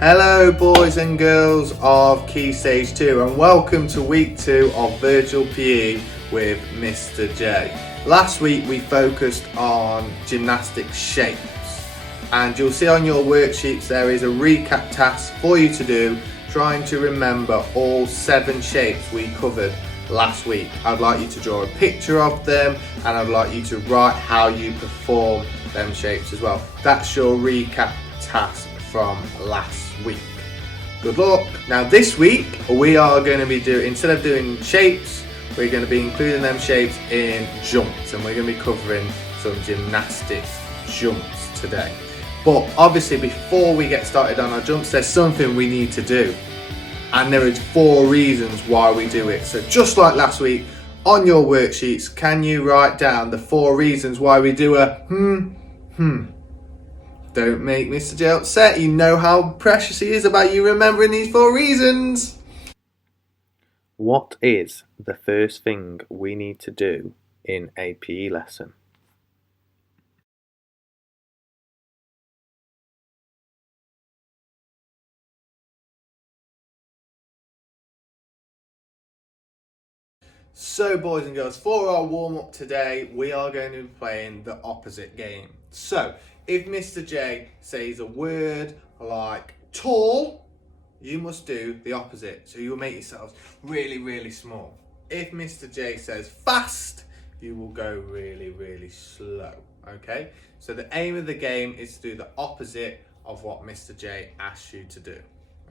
Hello boys and girls of Key Stage 2 and welcome to week 2 of Virtual PE with Mr. J. Last week we focused on gymnastics shapes and you'll see on your worksheets there is a recap task for you to do, trying to remember all 7 shapes we covered last week. I'd like you to draw a picture of them and I'd like you to write how you perform them shapes as well. That's your recap task from last week. Good luck. Now this week we are going to be doing, instead of doing shapes, we're going to be including them shapes in jumps, and we're going to be covering some gymnastics jumps today. But obviously before we get started on our jumps, there's something we need to do, and there is 4 reasons why we do it. So just like last week, on your worksheets, can you write down the 4 reasons why we do a Don't make Mr. J upset. You know how precious he is about you remembering these 4 reasons. What is the first thing we need to do in a PE lesson? So boys and girls, for our warm-up today, we are going to be playing the opposite game. So, if Mr. J says a word like tall, you must do the opposite. So you will make yourselves really, really small. If Mr. J says fast, you will go really, really slow. Okay? So the aim of the game is to do the opposite of what Mr. J asks you to do.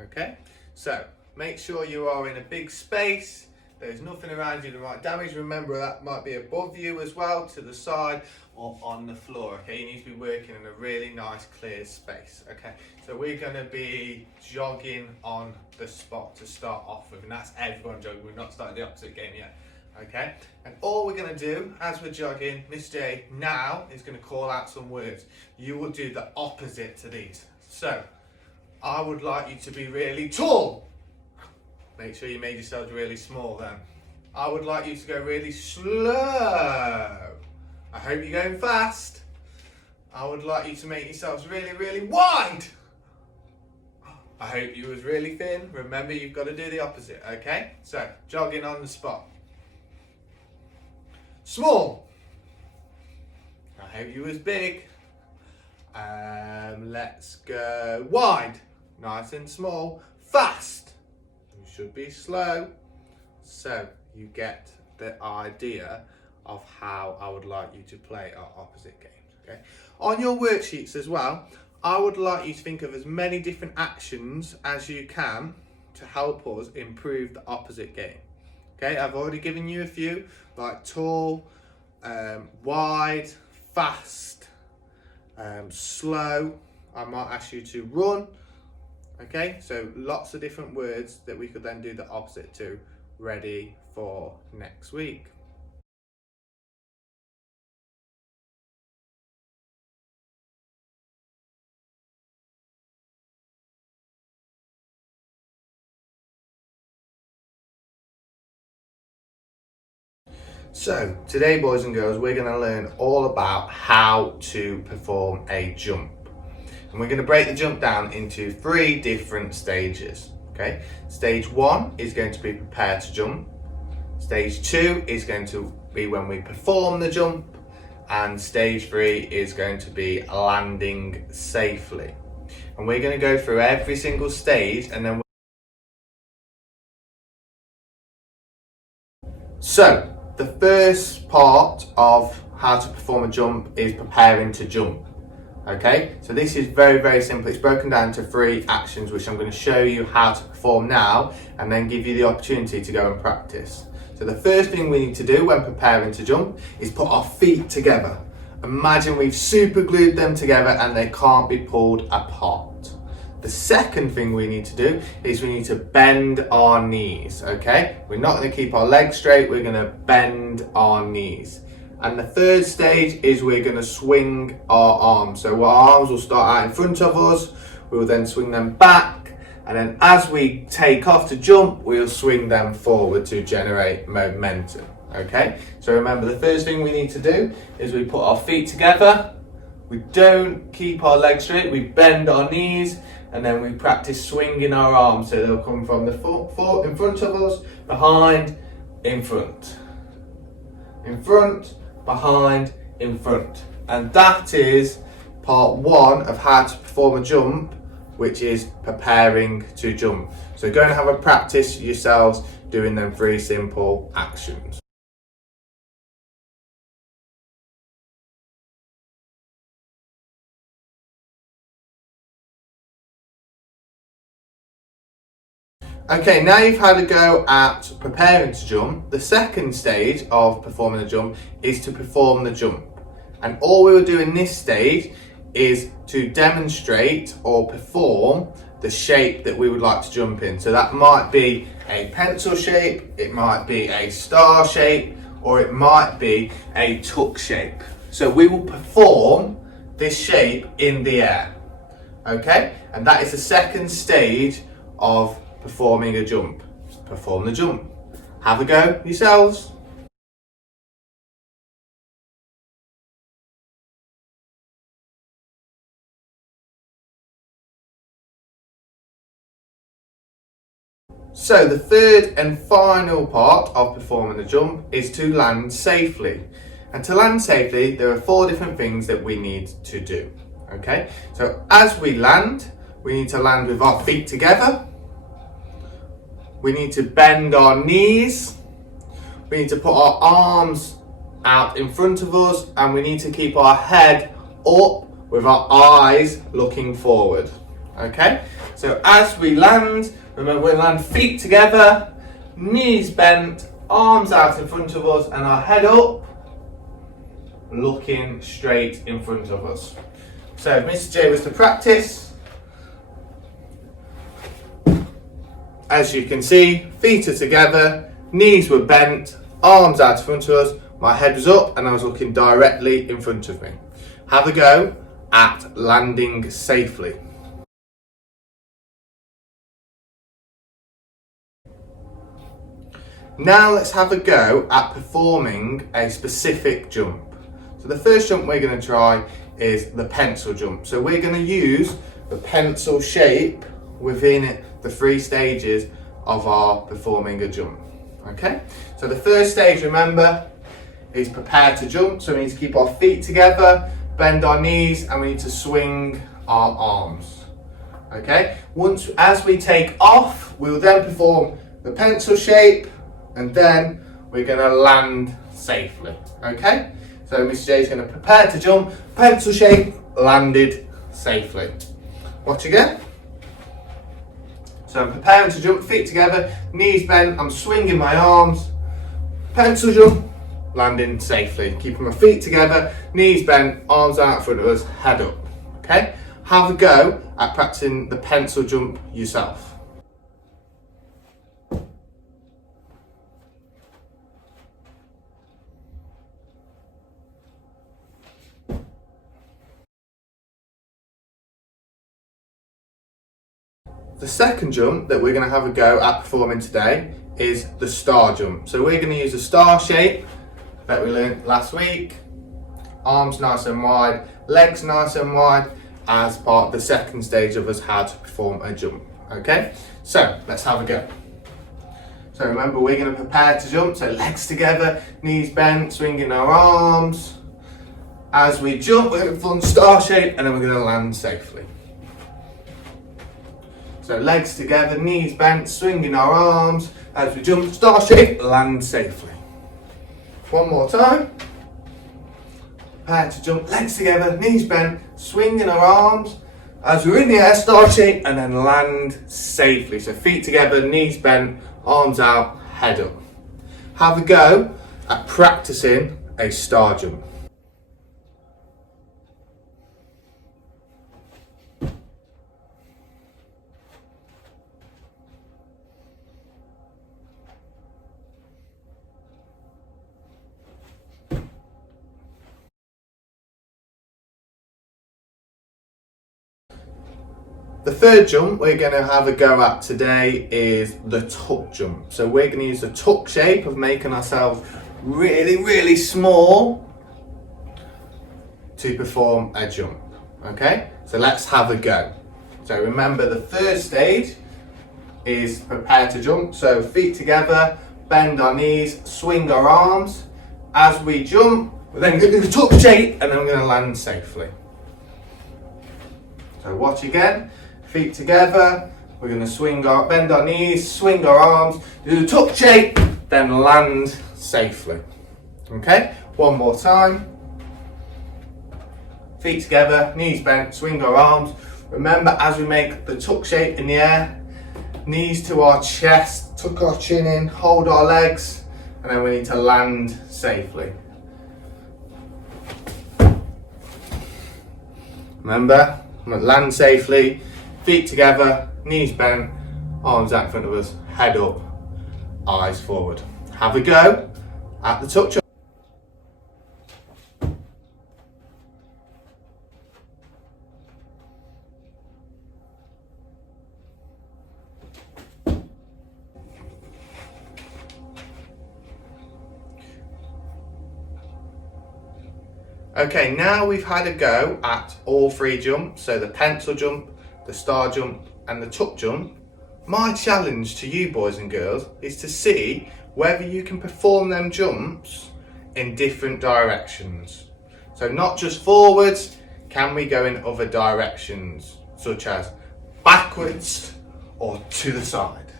Okay? So, make sure you are in a big space. There's nothing around you to write damage. Remember, that might be above you as well, to the side or on the floor. Okay, you need to be working in a really nice clear space. Okay, so we're going to be jogging on the spot to start off with, and that's everyone jogging. We've not started the opposite game yet. Okay, and all we're going to do as we're jogging, Mr. J now is going to call out some words. You will do the opposite to these. So I would like you to be really tall. Make sure you made yourselves really small then. I would like you to go really slow. I hope you're going fast. I would like you to make yourselves really, really wide. I hope you was really thin. Remember, you've got to do the opposite, okay? So, jogging on the spot. Small. I hope you was big. Let's go wide. Nice and small. Fast. Should be slow. So you get the idea of how I would like you to play our opposite games. Okay. On your worksheets as well, I would like you to think of as many different actions as you can to help us improve the opposite game. Okay, I've already given you a few, like tall, wide, fast, slow. I might ask you to run. Okay, so lots of different words that we could then do the opposite to, ready for next week. So today, boys and girls, we're going to learn all about how to perform a jump. And we're going to break the jump down into 3 different stages. Okay, stage 1 is going to be prepare to jump. Stage 2 is going to be when we perform the jump, and stage 3 is going to be landing safely. And we're going to go through every single stage, and then so the first part of how to perform a jump is preparing to jump. Okay, so this is very, very simple. It's broken down into 3 actions, which I'm going to show you how to perform now and then give you the opportunity to go and practice. So the first thing we need to do when preparing to jump is put our feet together. Imagine we've super glued them together and they can't be pulled apart. The second thing we need to do is we need to bend our knees, okay? We're not going to keep our legs straight, we're going to bend our knees. And the third stage is we're going to swing our arms. So our arms will start out in front of us, we will then swing them back, and then as we take off to jump, we'll swing them forward to generate momentum. Okay, so remember, the first thing we need to do is we put our feet together, we don't keep our legs straight, we bend our knees, and then we practice swinging our arms, so they'll come from the foot in front of us, behind, in front, behind, in front. And that is part one of how to perform a jump, which is preparing to jump. So go and have a practice yourselves doing them 3 simple actions. Okay, now you've had a go at preparing to jump, the second stage of performing the jump is to perform the jump. And all we will do in this stage is to demonstrate or perform the shape that we would like to jump in. So that might be a pencil shape, it might be a star shape, or it might be a tuck shape. So we will perform this shape in the air. Okay, and that is the second stage of performing a jump. Perform the jump. Have a go yourselves. So the third and final part of performing the jump is to land safely. And to land safely, there are 4 different things that we need to do. Okay, so as we land, we need to land with our feet together. We need to bend our knees. We need to put our arms out in front of us, and we need to keep our head up with our eyes looking forward. Okay, so as we land, remember we land feet together, knees bent, arms out in front of us, and our head up, looking straight in front of us. So if Mr. J was to practice, as you can see, feet are together, knees were bent, arms out in front of us, my head was up and I was looking directly in front of me. Have a go at landing safely. Now let's have a go at performing a specific jump. So the first jump we're going to try is the pencil jump. So we're going to use the pencil shape within the 3 stages of our performing a jump. Okay, so the first stage, remember, is prepare to jump. So we need to keep our feet together, bend our knees, and we need to swing our arms. Okay, as we take off, we will then perform the pencil shape, and then we're going to land safely. Okay, so Mr. J is going to prepare to jump, pencil shape, landed safely. Watch again. So I'm preparing to jump, feet together, knees bent, I'm swinging my arms, pencil jump, landing safely. Keeping my feet together, knees bent, arms out in front of us, head up. Okay? Have a go at practicing the pencil jump yourself. The second jump that we're going to have a go at performing today is the star jump. So we're going to use a star shape that we learned last week. Arms nice and wide, legs nice and wide, as part of the second stage of us how to perform a jump. Okay, so let's have a go. So remember, we're going to prepare to jump, so legs together, knees bent, swinging our arms. As we jump, we're going to perform star shape, and then we're going to land safely. So legs together, knees bent, swinging our arms. As we jump, star shape, land safely. One more time. Prepare to jump, legs together, knees bent, swinging our arms. As we're in the air, star shape, and then land safely. So feet together, knees bent, arms out, head up. Have a go at practicing a star jump. The third jump we're going to have a go at today is the tuck jump. So we're going to use the tuck shape of making ourselves really small to perform a jump. Okay, so let's have a go. So remember, the third stage is prepare to jump. So feet together, bend our knees, swing our arms. As we jump, we're then going to do the tuck shape and then we're going to land safely. So watch again, feet together, we're going to bend our knees, swing our arms, do the tuck shape, then land safely. Okay, one more time. Feet together, knees bent, swing our arms. Remember, as we make the tuck shape in the air, knees to our chest, tuck our chin in, hold our legs, and then we need to land safely. Remember, land safely, feet together, knees bent, arms out in front of us, head up, eyes forward. Have a go at the tuck shape. Okay, now we've had a go at all three jumps, so the pencil jump, the star jump and the tuck jump. My challenge to you boys and girls is to see whether you can perform them jumps in different directions. So not just forwards, can we go in other directions, such as backwards or to the side?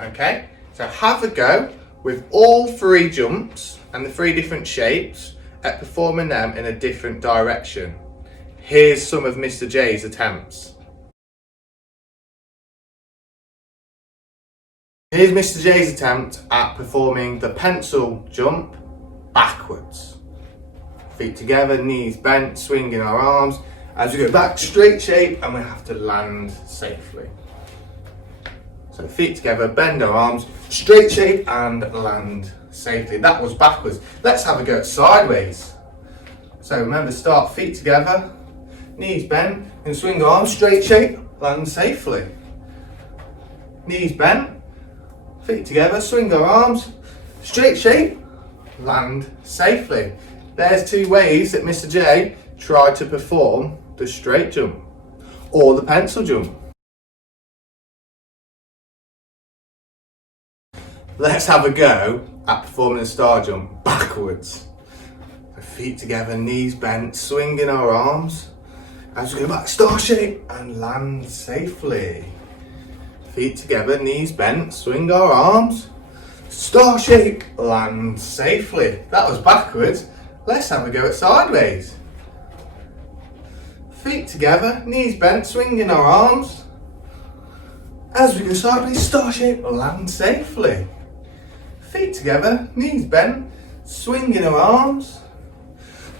Okay, so have a go with all three jumps and the three different shapes at performing them in a different direction. Here's some of Mr. J's attempts. Here's Mr. J's attempt at performing the pencil jump backwards. Feet together, knees bent, swinging our arms as we go back, straight shape, and we have to land safely. So feet together, bend our arms, straight shape and land safely. That was backwards. Let's have a go at sideways. So remember, start feet together, knees bent, and swing arms, straight shape, land safely. Knees bent, feet together, swing our arms, straight shape, land safely. There's two ways that Mr. J tried to perform the straight jump or the pencil jump. Let's have a go at performing the star jump backwards. So feet together, knees bent, swinging our arms as we go back, star shape and land safely. Feet together, knees bent, swing our arms, star shape, land safely. That was backwards. Let's have a go at sideways. Feet together, knees bent, swinging our arms as we go sideways, star shape, land safely. Feet together, knees bent, swinging our arms,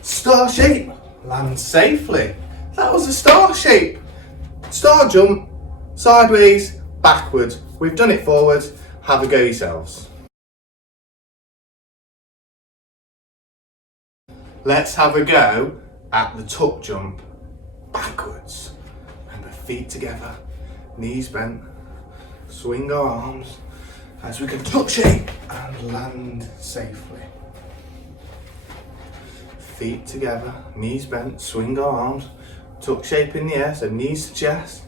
star shape, land safely. That was a star shape. Star jump, sideways, backwards. We've done it forwards. Have a go yourselves. Let's have a go at the tuck jump backwards. Remember, feet together, knees bent, swing our arms as we can tuck shape and land safely. Feet together, knees bent, swing our arms, tuck shape in the air, so knees to chest,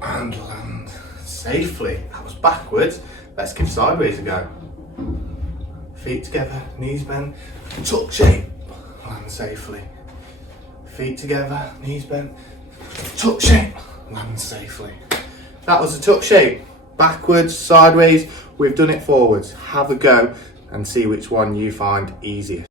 and land safely. That was backwards. Let's give sideways a go. Feet together, knees bent, tuck shape, land safely. Feet together, knees bent, tuck shape, land safely. That was a tuck shape. Backwards, sideways, we've done it forwards. Have a go and see which one you find easier.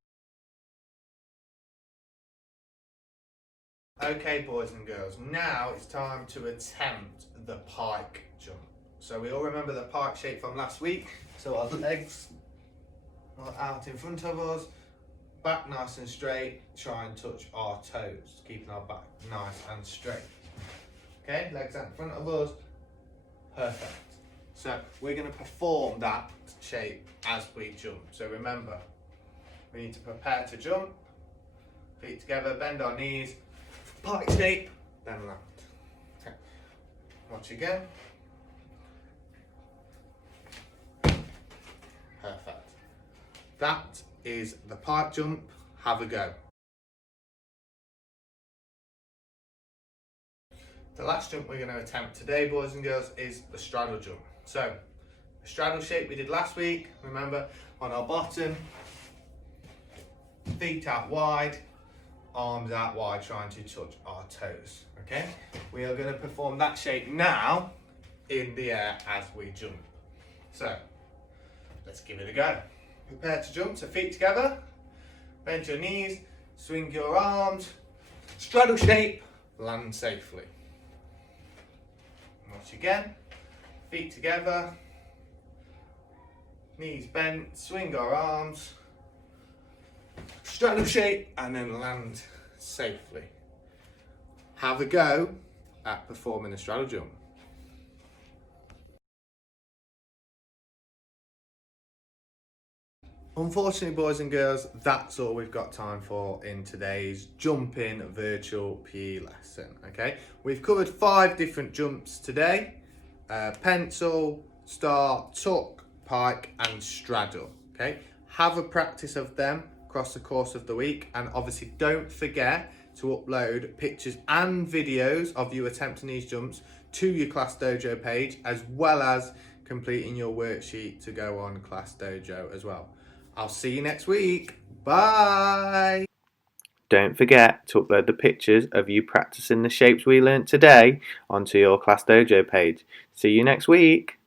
Okay, boys and girls, now it's time to attempt the pike jump. So we all remember the pike shape from last week. So our legs are out in front of us, back nice and straight, try and touch our toes, keeping our back nice and straight. Okay, legs out in front of us, perfect. So we're going to perform that shape as we jump. So remember, we need to prepare to jump, feet together, bend our knees, pike shape, then land. Okay. Watch again. Perfect. That is the pike jump. Have a go. The last jump we're going to attempt today, boys and girls, is the straddle jump. So, the straddle shape we did last week, remember, on our bottom, feet out wide, arms out wide, trying to touch our toes, okay? We are going to perform that shape now in the air as we jump. So, let's give it a go. Prepare to jump, so feet together, bend your knees, swing your arms, straddle shape, land safely. Once again, feet together, knees bent, swing our arms, straddle shape, and then land safely. Have a go at performing the straddle jump. Unfortunately, boys and girls, that's all we've got time for in today's jumping virtual PE lesson, okay? We've covered 5 different jumps today. Pencil, star, tuck, pike and straddle, okay? Have a practice of them across the course of the week, and obviously don't forget to upload pictures and videos of you attempting these jumps to your Class Dojo page, as well as completing your worksheet to go on Class Dojo as well. I'll see you next week. Bye. Don't forget to upload the pictures of you practicing the shapes we learnt today onto your Class Dojo page. See you next week.